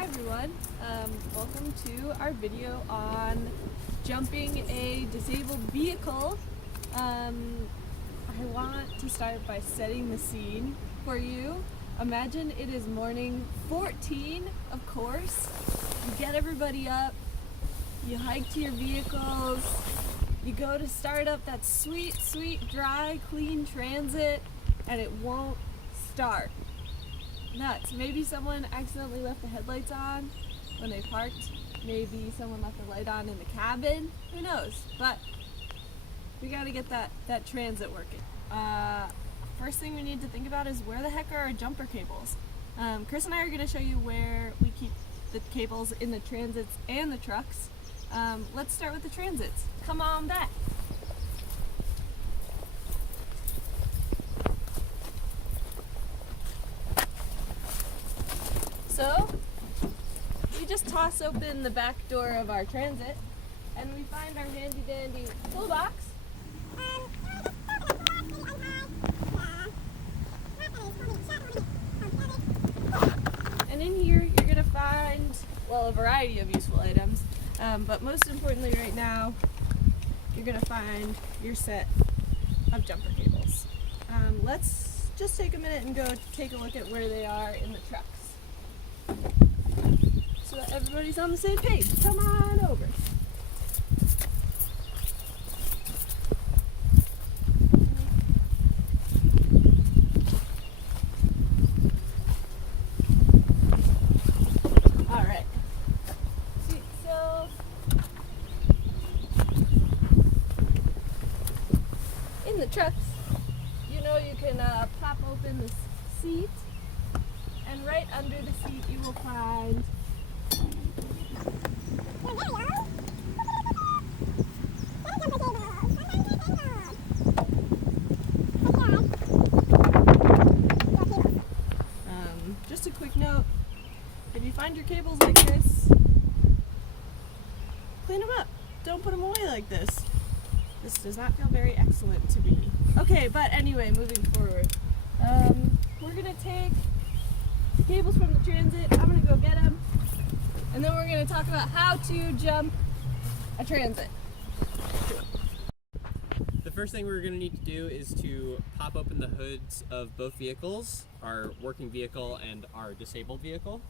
Hi everyone, welcome to our video on jumping a disabled vehicle. I want to start by setting the scene for you. Imagine it is morning 14, of course. You get everybody up, you hike to your vehicles, you go to start up that sweet, dry, clean Transit, and it won't start. Nuts. Maybe someone accidentally left the headlights on when they parked. Maybe someone left the light on in the cabin. Who knows? But we gotta get that Transit working. First thing we need to think about is where the heck are our jumper cables? Chris and I are gonna show you where we keep the cables in the Transits and the trucks. Let's start with the Transits. Come on back. So, we just toss open the back door of our Transit and we find our handy dandy toolbox. And in here you're going to find, well, a variety of useful items, but most importantly right now, you're going to find your set of jumper cables. Let's just take a minute and go take a look at where they are in the trucks, so that everybody's on the same page. Come on over. All right. See, so in the trucks, you know, you can pop open the seat, and right under the seat you will find just a quick note, if you find your cables like this, clean them up. Don't put them away like this. This does not feel very excellent to me. Okay, but anyway, moving forward. We're gonna take cables from the Transit. I'm gonna go get them, and then we're gonna talk about how to jump a Transit. The first thing we're going to need to do is to pop open the hoods of both vehicles, our working vehicle and our disabled vehicle.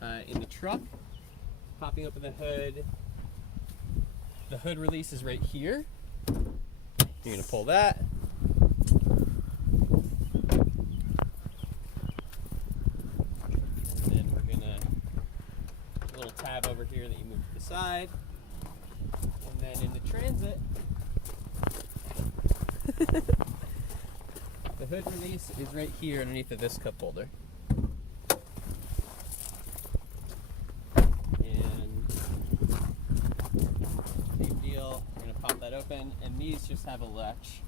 In the truck, popping open the hood release is right here. You're going to pull that. And then we're going to, a little tab over here that you move to the side. And then in the Transit, the hood release is right here underneath this cup holder. And same deal, we're going to pop that open, and these just have a latch,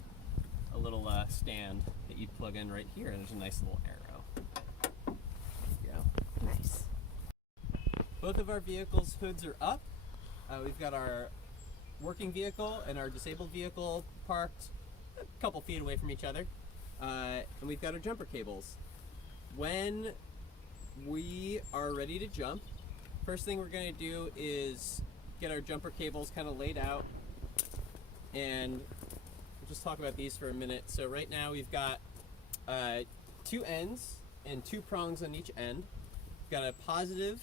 a little stand that you plug in right here, and there's a nice little arrow. There you go. Nice. Both of our vehicles' hoods are up. We've got our working vehicle and our disabled vehicle parked a couple feet away from each other, and we've got our jumper cables. When we are ready to jump, first thing we're going to do is get our jumper cables kind of laid out, and we'll just talk about these for a minute. So right now we've got two ends and two prongs on each end. We've got a positive,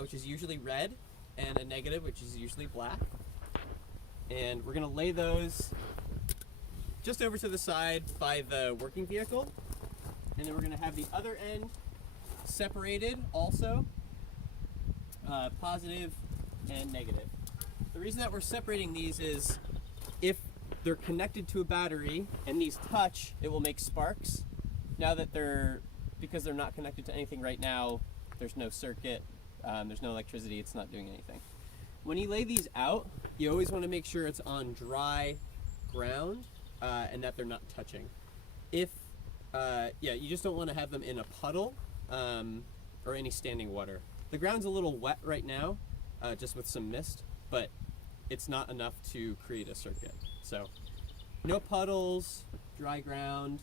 which is usually red, and a negative, which is usually black. And we're going to lay those just over to the side by the working vehicle, and then we're going to have the other end separated also, positive and negative. The reason that we're separating these is if they're connected to a battery and these touch, it will make sparks. Now that because they're not connected to anything right now, there's no circuit, there's no electricity, it's not doing anything. When you lay these out, you always want to make sure it's on dry ground, and that they're not touching. You just don't want to have them in a puddle or any standing water. The ground's a little wet right now, just with some mist, but it's not enough to create a circuit. So no puddles, dry ground,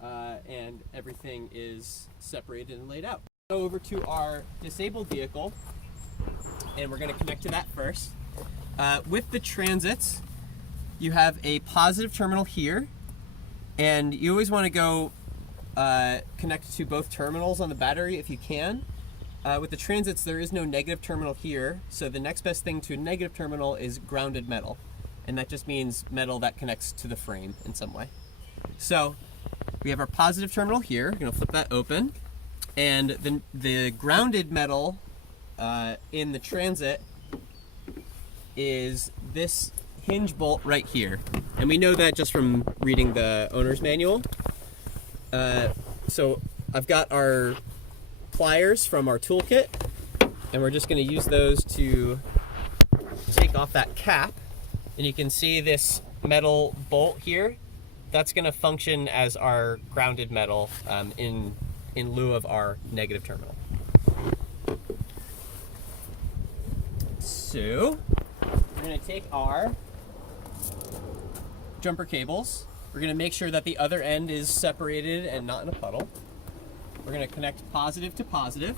and everything is separated and laid out. Go over to our disabled vehicle, and we're going to connect to that first. With the transits, you have a positive terminal here, and you always want to go connect to both terminals on the battery if you can. With the transits, there is no negative terminal here, so the next best thing to a negative terminal is grounded metal, and that just means metal that connects to the frame in some way. So we have our positive terminal here. We're going to flip that open, and the grounded metal in the transit is this hinge bolt right here, and we know that just from reading the owner's manual. So I've got our pliers from our toolkit, and we're just going to use those to take off that cap, and you can see this metal bolt here. That's going to function as our grounded metal in lieu of our negative terminal. So we're going to take our jumper cables. We're going to make sure that the other end is separated and not in a puddle. We're going to connect positive to positive,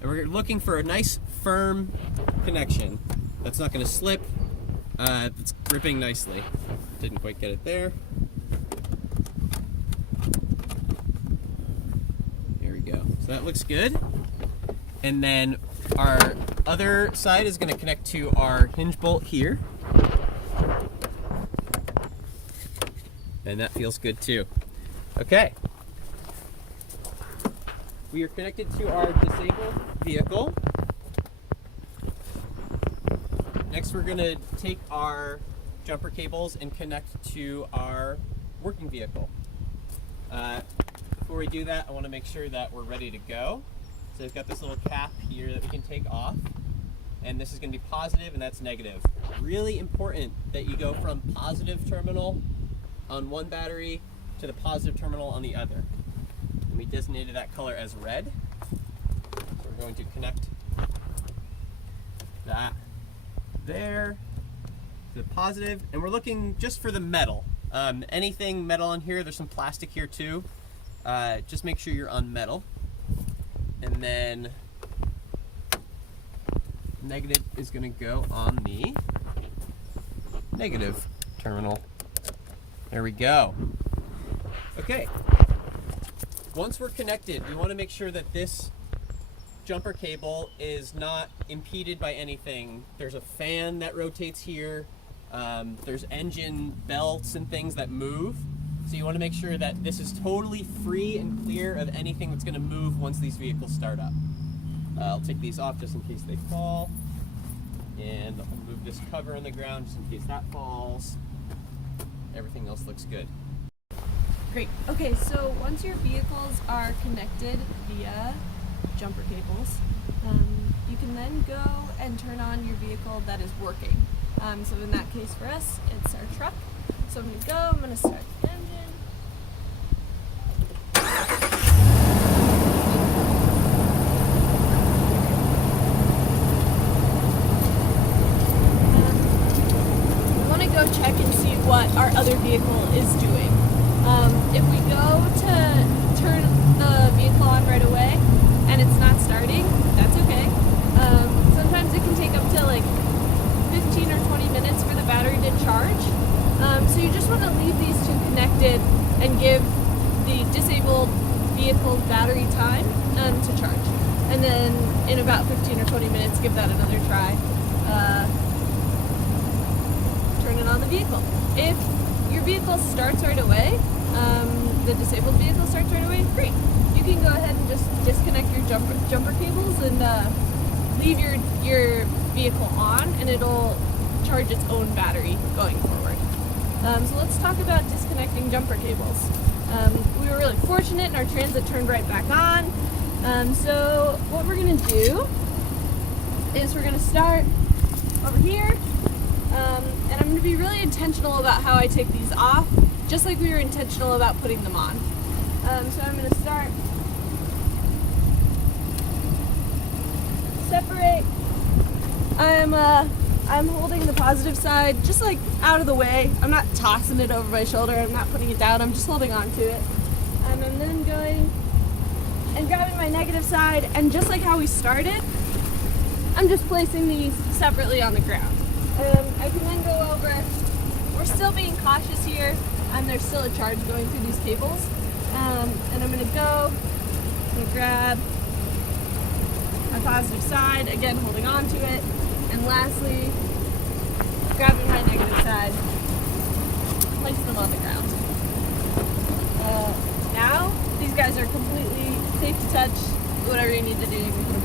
and we're looking for a nice firm connection that's not going to slip, that's gripping nicely. Didn't quite get it there. There we go. So that looks good. And then our other side is going to connect to our hinge bolt here. And that feels good too. Okay. We are connected to our disabled vehicle. Next, we're going to take our jumper cables and connect to our working vehicle. Before we do that, I want to make sure that we're ready to go. So we've got this little cap here that we can take off, and this is going to be positive and that's negative. Really important that you go from positive terminal on one battery to the positive terminal on the other. And we designated that color as red. So we're going to connect that there to the positive, and we're looking just for the metal. Anything metal on here, there's some plastic here too. Just make sure you're on metal. And then negative is going to go on the negative terminal. There we go. Okay. Once we're connected, we want to make sure that this jumper cable is not impeded by anything. There's a fan that rotates here. There's engine belts and things that move. So you want to make sure that this is totally free and clear of anything that's going to move once these vehicles start up. I'll take these off just in case they fall. And I'll move this cover on the ground just in case that falls. Everything else looks good. Great. Okay, so once your vehicles are connected via jumper cables, you can then go and turn on your vehicle that is working. So in that case for us, it's our truck. So I'm going to go, I'm going to start the engine. We want to go check and see what our other vehicle is doing. If we go to turn the vehicle on right away and it's not starting, that's okay. Sometimes it can take up to like 15 or 20 minutes for the battery to charge. So you just want to leave these two connected and give the disabled vehicle's battery time to charge. And then in about 15 or 20 minutes, give that another try. Turn it on the vehicle. If your vehicle starts right away, the disabled vehicle starts right away, great. You can go ahead and just disconnect your jumper cables and leave your vehicle on, and it'll charge its own battery going forward. So let's talk about disconnecting jumper cables. We were really fortunate and our transit turned right back on. So what we're going to do is we're going to start over here, and I'm going to be really intentional about how I take these off, just like we were intentional about putting them on. So I'm going to start, separate. I'm holding the positive side just like out of the way. I'm not tossing it over my shoulder. I'm not putting it down. I'm just holding on to it. And I'm then going and grabbing my negative side, and just like how we started, I'm just placing these separately on the ground. I can then go over, we're still being cautious here, and there's still a charge going through these cables. And I'm gonna grab my positive side, again holding on to it, and lastly, grabbing my negative side, place them on the ground. Now, these guys are completely safe to touch. Whatever you need to do, you can put them